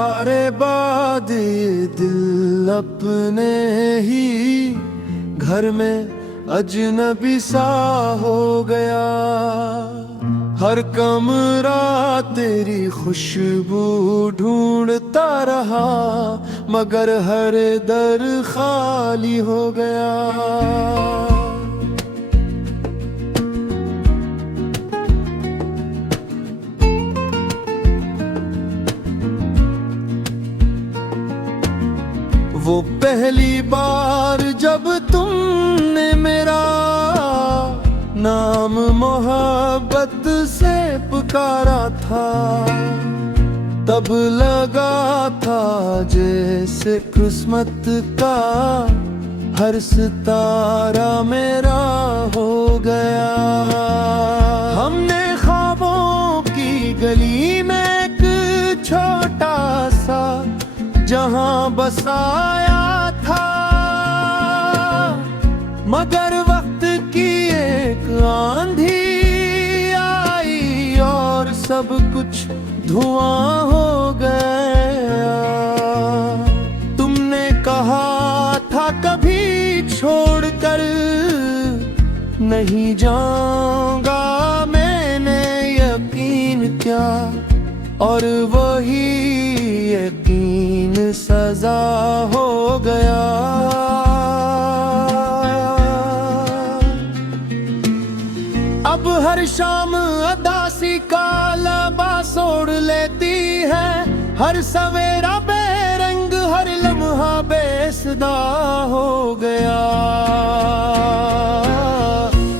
तुम्हारे बाद ये दिल अपने ही घर में अजनबी सा हो गया। हर कमरा तेरी खुशबू ढूंढता रहा, मगर हर दर खाली हो गया। वो पहली बार जब तुमने मेरा नाम मोहब्बत से पुकारा था, तब लगा था जैसे किस्मत का हर सितारा मेरा हो गया। हमने ख्वाबों की गली में एक छोटा सा जहां बसाया था, मगर वक्त की एक आंधी आई और सब कुछ धुआं हो गया। तुमने कहा था कभी छोड़कर नहीं जाऊंगा, मैंने यकीन किया और वही यकीन सजा हो गया। अब हर शाम अदासी का लिबास ओढ़ लेती है, हर सवेरा बेरंग हर लम्हा बेसदा हो गया।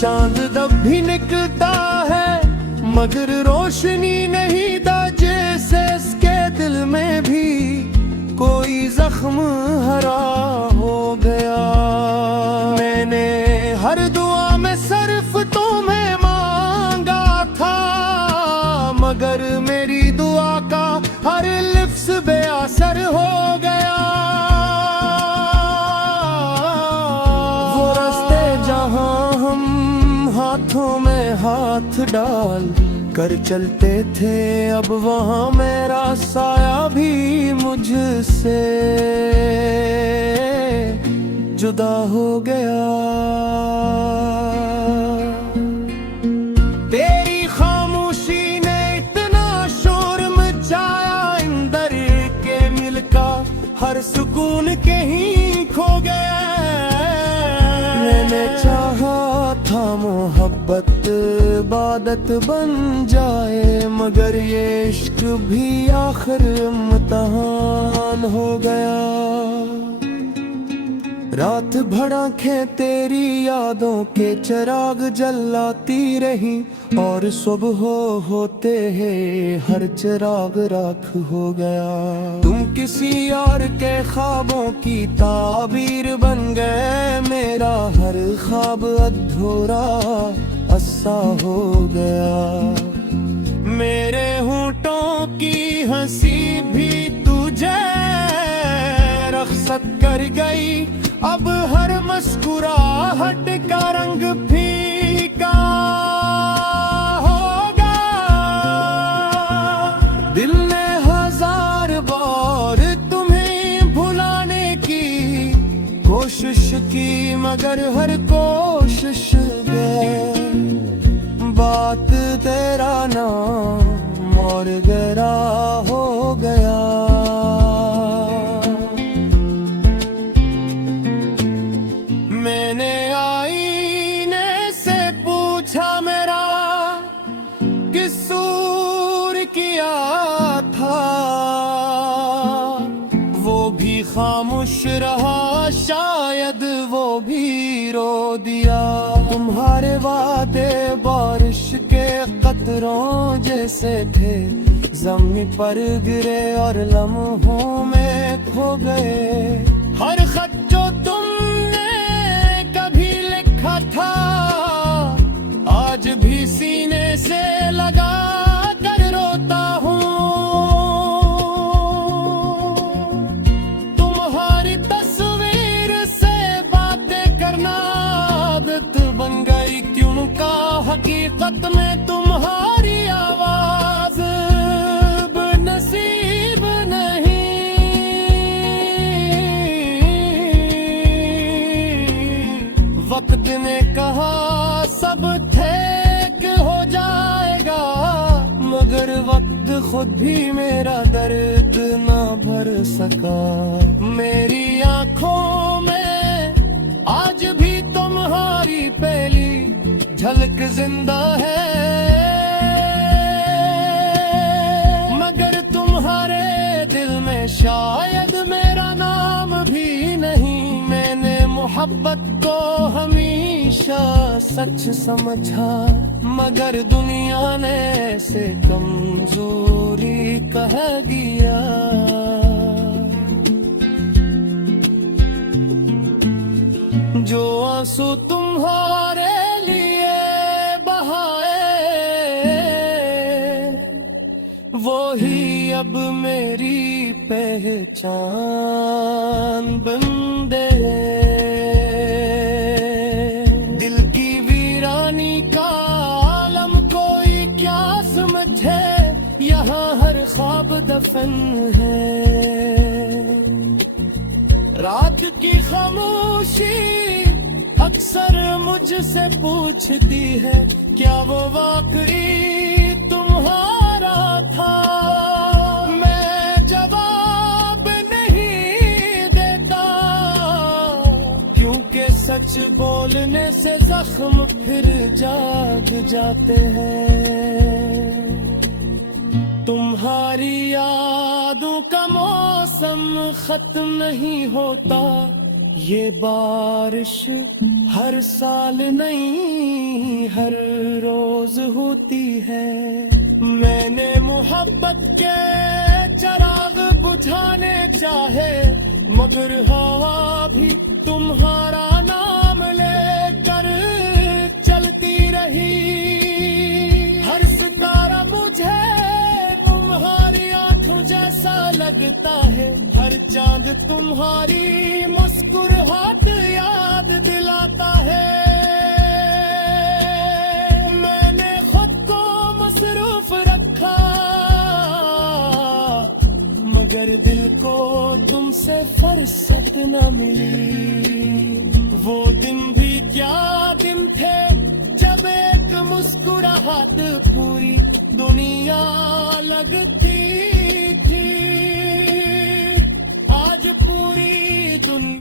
चांद जब भी निकलता है मगर रोशनी नहीं दा, जैसे इसके दिल में भी कोई जख्म हरा हो गया। मैंने हर दुआ में सिर्फ तुम्हें मांगा था, मगर मेरी दुआ का हर लफ्ज़ बेअसर हो गया। वो रास्ते जहां हम हाथों में हाथ डाल कर चलते थे, अब वहां मेरा साया भी मुझसे जुदा हो गया। तेरी खामोशी ने इतना शोर मचाया, अंदर के मिल का हर सुकून कहीं खो गया। मैंने चाहा था मोहब्बत इबादत बन जाए, मगर ये इश्क भी आखिर इम्तिहान हो गया। रात भर आंखें तेरी यादों के चिराग जलाती रही, और सुबह होते हैं हर चिराग राख हो गया। तुम किसी और के ख्वाबों की ताबीर बन गए, मेरा हर ख्वाब अधूरा असा हो गया। मेरे होंठों की हंसी भी तुझे रख्सत कर गई, अब हर मुस्कुराहट का रंग फीका होगा। दिल ने हजार बार तुम्हें भुलाने की कोशिश की, मगर हर कोशिश में बात तेरा नाम और गहरा हो गया। मैंने आईने से पूछा मेरा कसूर किया था, वो भी खामोश रहा, शायद वो भी रो दिया। तुम्हारे वादे बारिश के कतरों जैसे थे, ज़मीन पर गिरे और लम्हों में खो गए। हर खत जो तुमने कभी लिखा था, आज भी सीने से लगा कर रोता हूँ। तुम्हारी तस्वीर से बातें करना आदत बन गई, क्यों का हकीकत में तुम्हारी आवाज नसीब नहीं। खुद भी मेरा दर्द ना भर सका। मेरी आंखों में आज भी तुम्हारी पहली झलक जिंदा है, मगर तुम्हारे दिल में शायद मेरा नाम भी नहीं। मैंने मोहब्बत को हमेशा सच समझा, मगर दुनिया ने से कमजोरी कह दिया। जो आंसू तुम्हारे लिए बहाए, वो ही अब मेरी पहचान बन गए। दिल की वीरानी का आलम कोई क्या समझे, यहाँ हर ख्वाब दफन है। रात की खामोशी अक्सर मुझसे पूछती है, क्या वो वाकई तुम्हारा था। मैं जवाब नहीं देता, क्योंकि सच बोलने से जख्म फिर जाग जाते हैं। तुम्हारी यादों का मौसम खत्म नहीं होता, ये बारिश हर साल नहीं हर रोज होती है। मैंने मोहब्बत के चिराग बुझाने चाहे, मगर हवा भी तुम्हारा नाम लेकर चलती रही। हर सितारा मुझे तुम्हारी आंखों जैसा लगता है, हर चांद तुम्हारी मुस्कुराहट याद दिलाता है। मैंने खुद को मसरूफ रखा, मगर दिल को तुमसे फुर्सत न मिली। वो दिन भी क्या दिन थे, जब एक मुस्कुराहट पूरी दुनिया लगती थी। आज पूरी दुनिया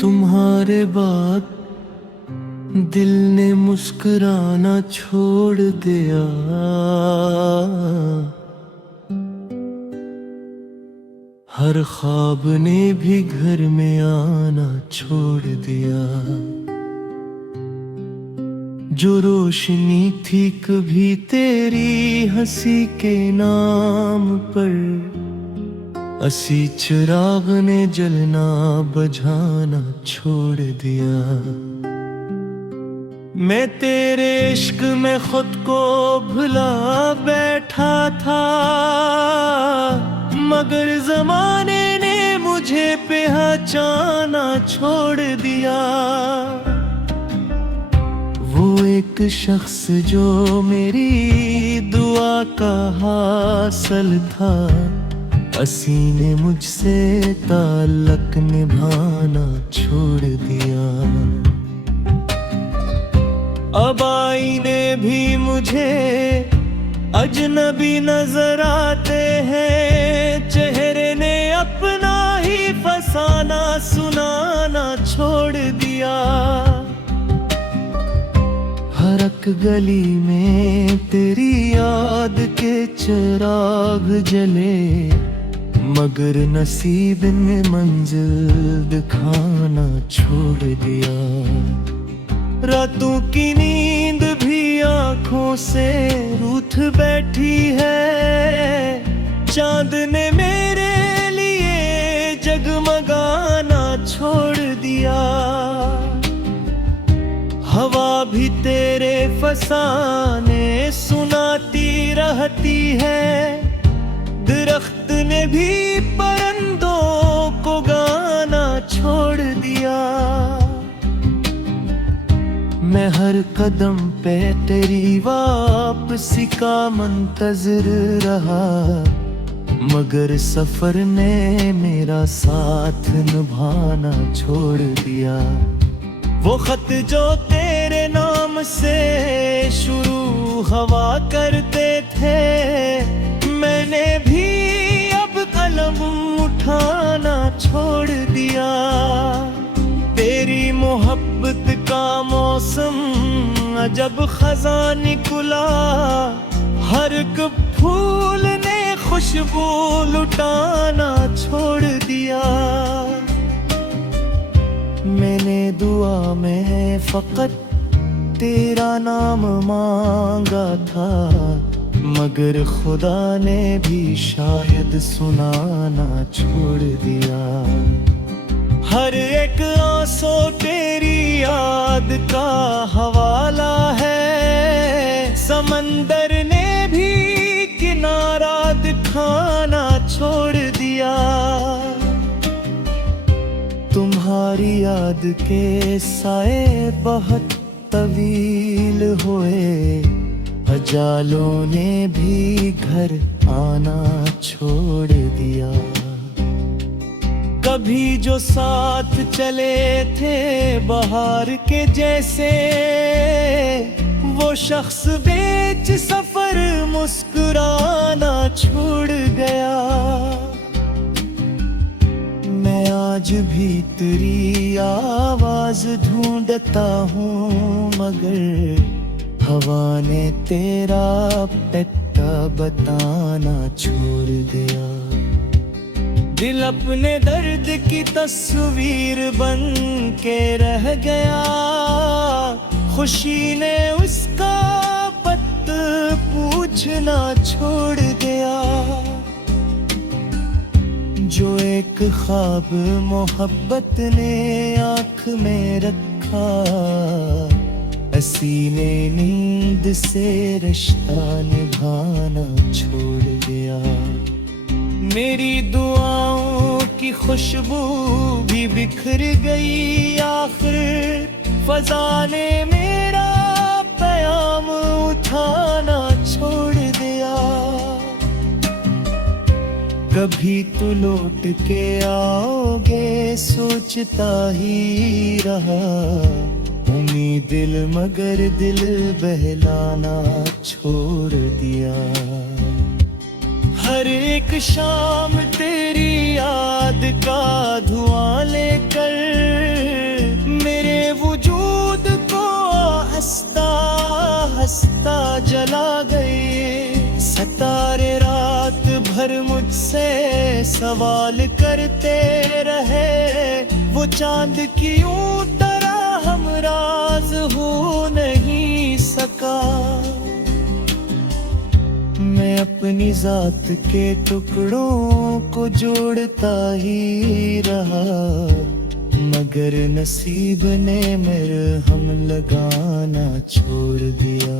तुम्हारे बाद दिल ने मुस्कुराना छोड़ दिया। हर ख्वाब ने भी घर में आना छोड़ दिया। जो रोशनी थी कभी तेरी हंसी के नाम पर, असी चिराग ने जलना बुझाना छोड़ दिया। मैं तेरे इश्क में खुद को भुला बैठा था, मगर जमाने ने मुझे पहचाना छोड़ दिया। वो एक शख्स जो मेरी दुआ का हासिल था, असी ने मुझसे ताल्लुक निभाना छोड़ दिया। अब आईने भी मुझे अजनबी नजर आते हैं, चेहरे ने अपना ही फसाना सुनाना छोड़ दिया। हर एक गली में तेरी याद के चिराग जले, मगर नसीब ने मंजिल दिखाना छोड़ दिया। रातों की नींद भी आंखों से रूठ बैठी है, चांद ने मेरे लिए जगमगाना छोड़ दिया। हवा भी तेरे फसाने सुनाती रहती है, दरख्त ने भी परिंदों को गाना छोड़ दिया। मैं हर कदम पे तेरी वापसी का मंतज़र रहा, मगर सफर ने मेरा साथ निभाना छोड़ दिया। वो खत जो तेरे नाम से शुरू हवा करते थे, मैंने भी अब कलम उठाना छोड़ दिया। तेरी मोहब्बत का मौसम अजब खज़ां निकला, हर एक फूल ने खुशबू लुटाना छोड़ दिया। मैंने दुआ में फकत तेरा नाम मांगा था, मगर खुदा ने भी शायद सुनाना छोड़ दिया। हर एक आंसू तेरी याद का हवाला है, समंदर ने भी किनारा दिखाना छोड़ दिया। तुम्हारी याद के साए बहुत तवील हुए, अजालों ने भी घर आना छोड़ दिया। कभी जो साथ चले थे बहार के जैसे, वो शख्स बीच सफर मुस्कुराना छोड़ गया। मैं आज भी तेरी आवाज ढूंढता हूँ, मगर हवा ने तेरा पता बताना छोड़ दिया। दिल अपने दर्द की तस्वीर बन के रह गया, खुशी ने उसका पत पूछना छोड़ दिया। जो एक ख्वाब मोहब्बत ने आँख में रखा, हसीने नींद से रिश्ता निभाना छोड़ दिया। मेरी दुआओं की खुशबू भी बिखर गई, आखिर फजा ने मेरा पैगाम उठाना छोड़ दिया। कभी तो लौट के आओगे सोचता ही रहा, उम्मीद दिल मगर दिल बहलाना छोड़ दिया। हर एक शाम तेरी याद का धुआं लेकर मेरे वजूद को हंसता हंसता जला गए। सितारे रात भर मुझसे सवाल करते रहे, वो चांद की यूं तरह हमराज हो नहीं सका। मैं अपनी जात के टुकड़ों को जोड़ता ही रहा, मगर नसीब ने मेरे हम लगाना छोड़ दिया।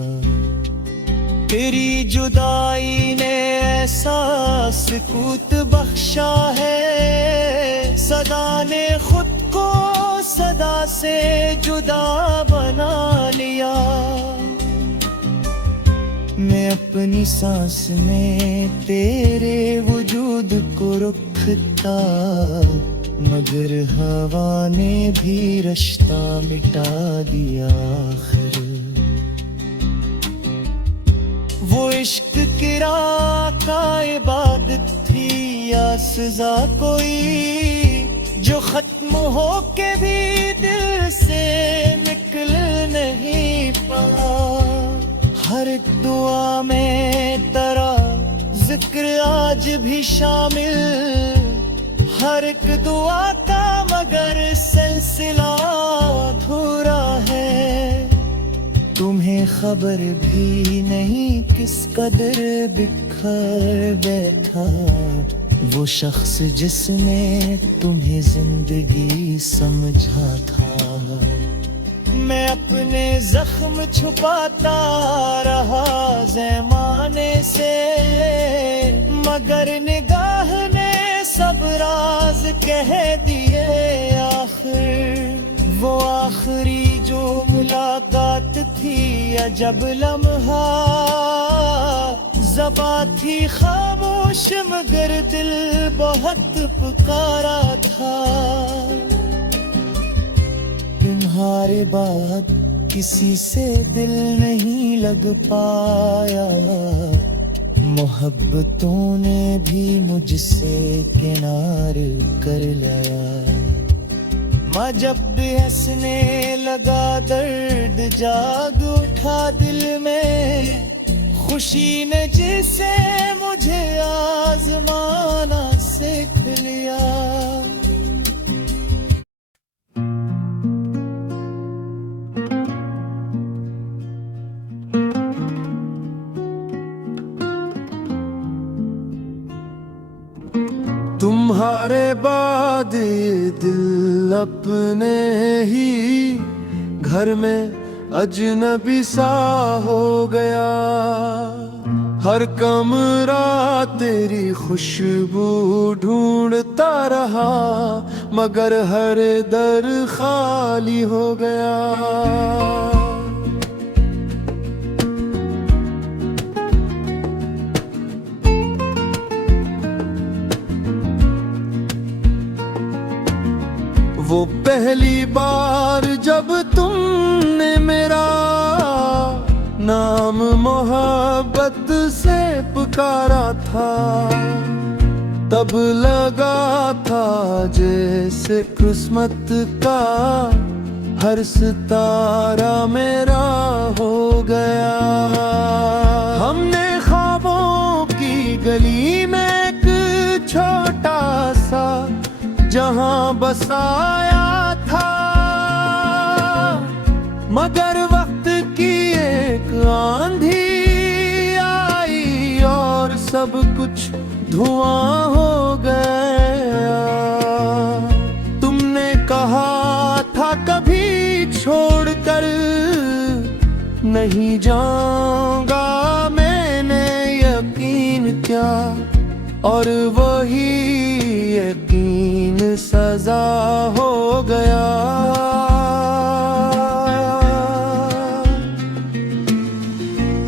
तेरी जुदाई ने ऐसा सुकूत बख्शा है, सदा ने खुद को सदा से जुदा बना लिया। मैं अपनी सांस में तेरे वजूद को रुकता, मगर हवा ने भी रिश्ता मिटा दिया। आखिर वो इश्क की राह का इबादत थी या सजा कोई, जो खत्म हो के भी दिल से निकल नहीं पाया। हर एक दुआ में तेरा जिक्र आज भी शामिल, हर एक दुआ का मगर सिलसिला अधूरा है। तुम्हें खबर भी नहीं किस कदर बिखर बैठा वो शख्स जिसने तुम्हें जिंदगी समझा था। मैं अपने जख्म छुपाता रहा ज़माने से, मगर निगाह ने सब राज कह दिए। आखिर वो आखिरी जो मुलाकात थी अजब लम्हा, ज़बां थी खामोश मगर दिल बहुत पुकारा था। तुम्हारे बाद किसी से दिल नहीं लग पाया, मोहब्बतों ने भी मुझसे किनार कर लिया। मैं जब भी हंसने लगा दर्द जाग उठा दिल में, खुशी ने जिसे मुझे आजमाना सीख लिया। तुम्हारे बाद ये दिल अपने ही घर में अजनबी सा हो गया। हर कमरा तेरी खुशबू ढूंढता रहा, मगर हर दर खाली हो गया। वो पहली बार जब तुमने मेरा नाम मोहब्बत से पुकारा था, तब लगा था जैसे किस्मत का हर सितारा मेरा हो गया। हमने ख्वाबों की गली में एक छोटा सा जहां बसाया था, मगर वक्त की एक आंधी आई और सब कुछ धुआं हो गया। तुमने कहा था कभी छोड़कर नहीं जाऊंगा, मैंने यकीन किया और वही यकीन सजा हो गया।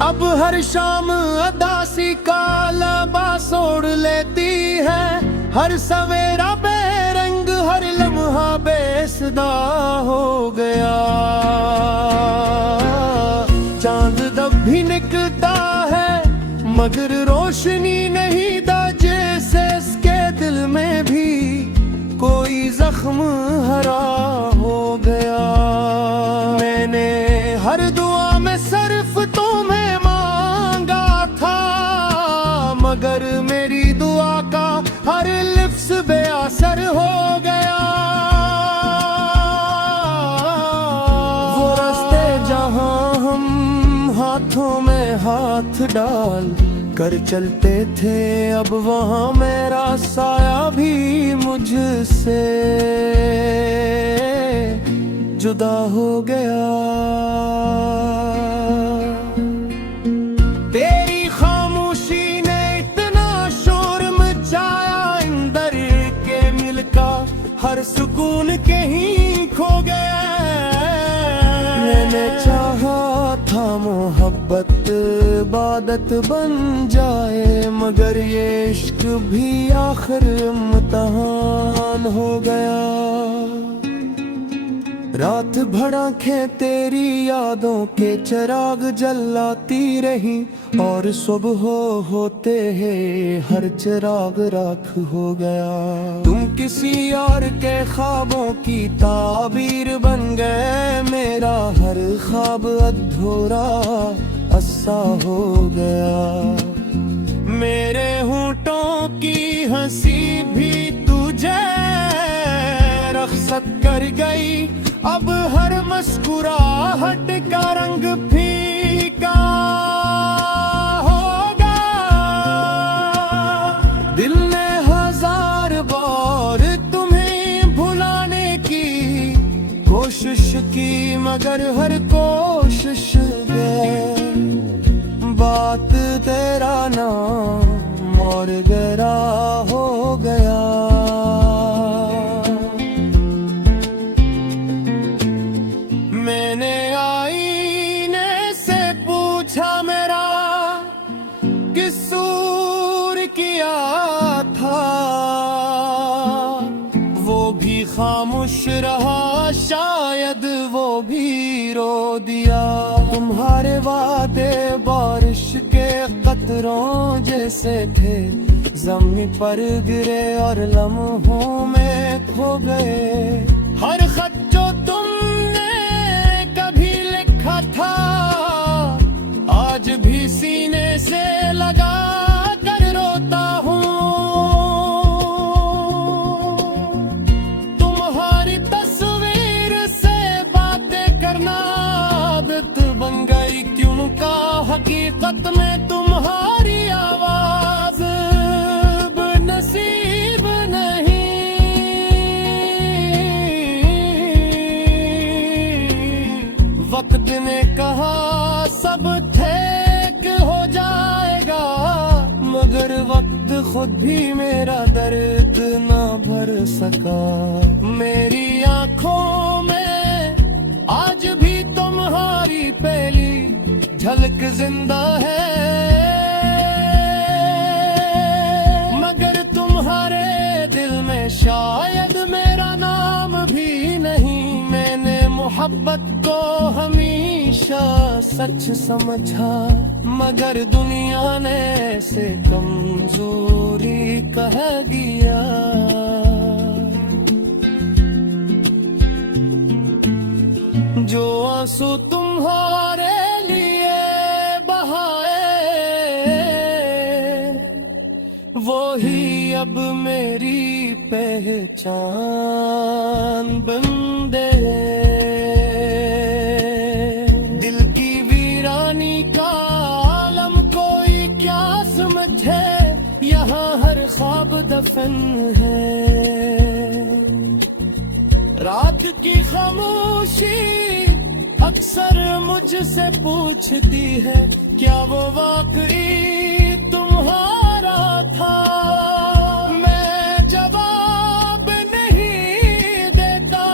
अब हर शाम अदासी का लिबास ओढ़ लेती है, हर सवेरा बेरंग हर लम्हा बेसदा हो गया। चांद तब भी निकलता है मगर रोशनी नहीं दा, जैसे इसके दिल में भी कोई जख्म हरा हो गया। मैंने हर दुआ में सिर्फ तुम्हें मांगा था, मगर मेरी दुआ का हर लिफ्ज़ बेअसर हो गया। वो रास्ते जहां हम हाथों में हाथ डाल कर चलते थे, अब वहां मेरा साया भी मुझसे जुदा हो गया। तेरी खामोशी ने इतना शोर मचाया, अंदर के मिल का हर सुकून कहीं खो गया। मैंने चाहा था मोहब्बत इबादत बन जाए, मगर ये इश्क भी आखिर इम्तिहान हो गया। रात भर आंखें तेरी यादों के चिराग जलाती रही, और सुबह होते हैं हर चिराग राख हो गया। तुम किसी और के ख्वाबों की ताबीर बन गए, मेरा हर ख्वाब अधूरा असा हो गया। मेरे होंठों की हंसी भी तुझे रख्सत कर गई, अब हर मुस्कुराहट का रंग फीका होगा। दिल ने हजार बार तुम्हें भुलाने की कोशिश की, मगर हर कोशिश में बात तेरा नाम और गहरा हो गया। मैंने आईने खुश रहा शायद वो भी रो दिया। तुम्हारे वादे बारिश के कतरों जैसे थे, ज़मीं पर गिरे और लम्हों में खो गए। हर खत जो तुमने कभी लिखा था, आज भी सीने से लगा कर रोता हूँ। तुम्हारी तस्वीर से बातें करना आदत बन गई, क्यों का हकीकत में तुम्हारी आवाज नसीब नहीं। वक्त ने कहा सब ठीक हो जाएगा, मगर वक्त खुद भी मेरा दर्द ना भर सका। मेरी आंखों में आज भी तुम्हारी पहली झलक जिंदा है, मगर तुम्हारे दिल में शायद मेरा नाम भी नहीं। मैंने मोहब्बत को हमेशा सच समझा, मगर दुनिया ने से कमजोरी कह दिया। जो आंसू तुम्हारे लिए बहाए, वो ही अब मेरी पहचान बन गए। दिल की वीरानी का आलम कोई क्या समझे, यहाँ हर ख्वाब दफन है। रात की खामोशी अक्सर मुझसे पूछती है, क्या वो वाकई तुम्हारा था। मैं जवाब नहीं देता,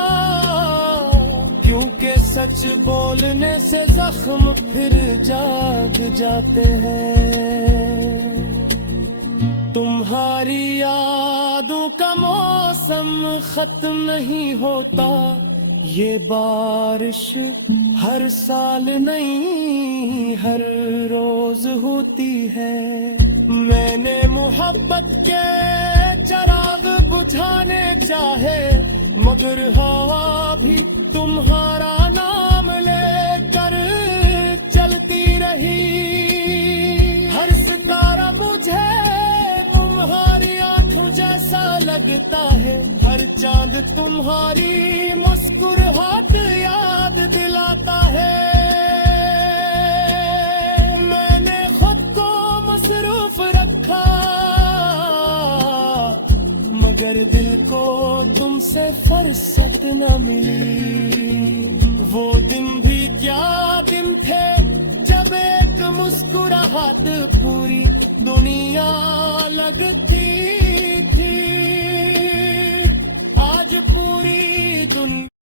क्योंकि सच बोलने से जख्म फिर जाग जाते हैं। तुम्हारी यादों का मौसम खत्म नहीं होता, ये बारिश हर साल नहीं हर रोज होती है। मैंने मोहब्बत के चिराग बुझाने चाहे, मगर हवा भी तुम्हारा नाम लेकर चलती रही। हर सितारा मुझे तुम्हारी आंखों जैसा लगता है, हर चांद तुम्हारी मुस्कुराहट याद दिलाता है। मैंने खुद को मसरूफ रखा, मगर दिल को तुमसे फुर्सत न मिली। वो दिन भी क्या दिन थे, जब एक मुस्कुराहट पूरी दुनिया लगती